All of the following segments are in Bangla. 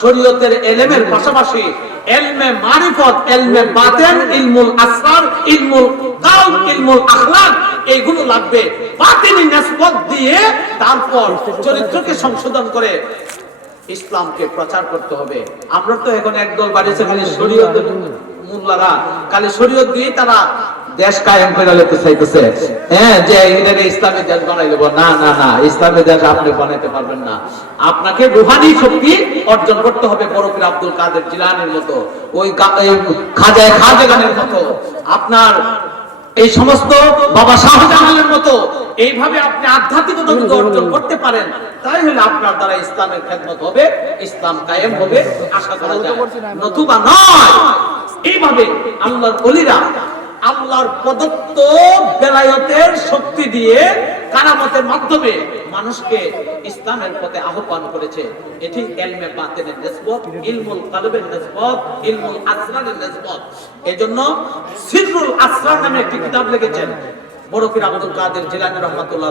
শরীয়তের এলেমের পাশাপাশি এলমে মারিফত এলমে বাতেন ইলমুল আসরার ইলমুল কাউন ইলমুল আখলাক এইগুলো লাগবে। বাতিনি নিসবত দিয়ে তারপর চরিত্রকে সংশোধন করে ইসলামকে প্রচার করতে হবে। আমরা তো এখন একদল বাড়িছে খালি শরীয়ত মোল্লারা। খালি শরীয়ত দিয়ে তারা দেশ কায়েম করে নিতে চাইতেছে। হ্যাঁ যে ইসলামী দেশ বানাই দেবো। না না না ইসলামী দেশ আপনি বানাইতে পারবেন না। আপনাকে রুহানি শক্তি অর্জন করতে হবে বরফির আব্দুল কাদের জিলানের মতো, ওই খাজায় খাজাগানের মতো। আপনার এই সমস্ত বাবা শাহজাহানের মতো, এইভাবে আপনি আধ্যাত্মিকতা যদি অর্জন করতে পারেন তাই হলে আপনার দ্বারা ইসলামের খেদমত হবে, ইসলাম কায়েম হবে, আশা করা যায়। নতুবা নয়, এইভাবে আল্লাহর অলিরা আল্লাহর প্রদত্ত বেলায়তের শক্তি দিয়ে কারামতের মাধ্যমে মানুষকে ইসলামের পথে আহ্বান করেছে। এটি এলমে বাতেনের নেসবত, ইলমুল কালবের নেসবত, ইলমুল আসরানের নেসবত। এজন্য সিররুল আসরান নামে একটি কিতাব লিখেছেন। বড় পীর আব্দুল কাদের জিলানী রহমাতুল্লাহ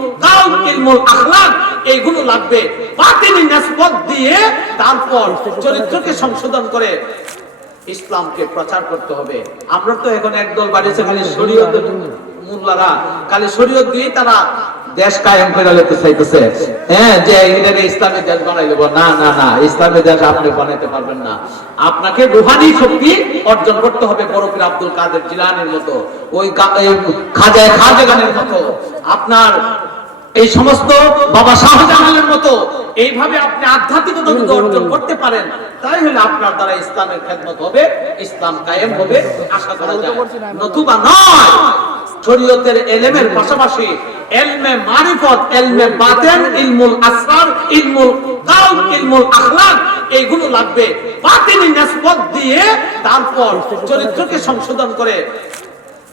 এইগুলো লাগবে। নিসবত দিয়ে তারপর চরিত্রকে সংশোধন করে ইসলামকে প্রচার করতে হবে। আমরা তো এখন একদল বাড়িছে খালি শরীয়ত খালি শরীয়ত দিয়ে তারা দেশ কায়েম করে চাইতেছে। হ্যাঁ যে ইসলামী দেশ বানাই দেবো না না না, ইসলামী দেশ আপনি বানাইতে পারবেন না। আপনাকে রুহানি শক্তি অর্জন করতে হবে বরফির আব্দুল কাদের জিলানের মতো। ওই খাজায় খাজাগানের মতো। আপনার এই সমস্ত বাবা শাহজাহানের মতো এইভাবে আপনি আধ্যাত্মিকতা যদি অর্জন করতে পারেন তাই হলে আপনার দ্বারা ইসলামের খেদমত হবে, ইসলাম কায়েম হবে, আশা করা যায়। নতুবা নয়, শরীয়তের এলেমের পাশাপাশি এলমে মারিফত, এলমে বাতেন, ইলমুল আসরার, ইলমুল কাউন ইলমুল আখলাক, এইগুলো লাগবে। বাতিনি নিসবত দিয়ে তারপর চরিত্রকে সংশোধন করে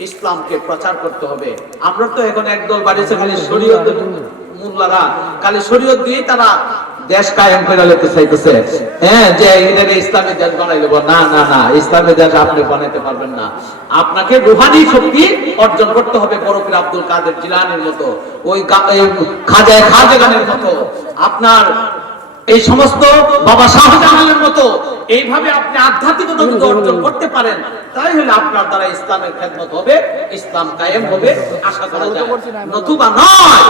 ইসলামকে প্রচার করতে হবে। আমরা তো এখন একদল বাড়িছে খালি শরীয়ত মোল্লারা। খালি শরীয়ত দিয়ে তারা দেশ কায়েম করে নিতে চাইতেছে। হ্যাঁ যে এটাকে ইসলামী দেশ বানাই দেবো। না না না, ইসলামী দেশ আপনি বানাইতে পারবেন না। আপনাকে রুহানি শক্তি অর্জন করতে হবে বরফির আব্দুল কাদের জিলানের মতো। ওই খাজায় খাজাগানের মতো। আপনার এই সমস্ত বাবা শাহজাহানের মতো এইভাবে আপনি আধ্যাত্মিকতা যদি অর্জন করতে পারেন তাই হলে আপনার দ্বারা ইসলামের খেদমত হবে ইসলাম কায়েম হবে আশা করা যায়। নতুবা নয়!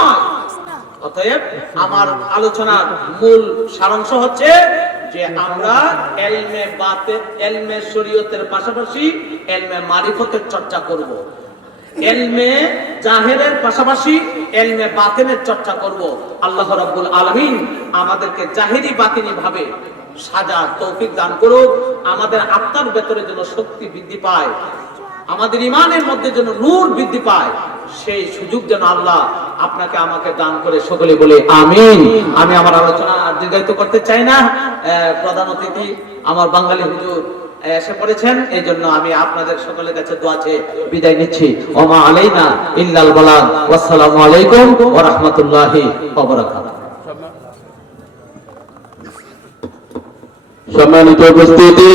অতএব আমার আলোচনার মূল সারাংশ হচ্ছে যে আমরা এলমে বাতে এলমে শরীয়তের পাশাপাশি এলমে মারিফতের চর্চা করব। এলমে জাহেরের পাশাপাশি এলমে বাতেনের চর্চা করব। আল্লাহ রাব্বুল আলামিন আমাদেরকে জাহেরি বাতিনি ভাবে সাজা, তৌফিক দান করুক। আমাদের আত্মার ভেতরে যেন শক্তি বৃদ্ধি পায়। আমাদের ইমানের মধ্যে যেন নূর বৃদ্ধি পায়। সেই সুযোগ যেন আল্লাহ আপনাকে আমাকে দান করে সকলে বলে আমিন। আমি আমার আলোচনা দীর্ঘায়িত করতে চাই না। প্রধান অতিথি, আমার বাঙালি হুজুর এসে পড়েছেন এই জন্য আমি আপনাদের সকলের কাছে দোয়া চেয়ে বিদায় নিচ্ছি। ওমা আলাইনা ইল্লাল বালাগ। ওয়াসসালামু আলাইকুম ওয়া রাহমাতুল্লাহি ওয়া বারাকাতুহু। সম্মানিত উপস্থিতি।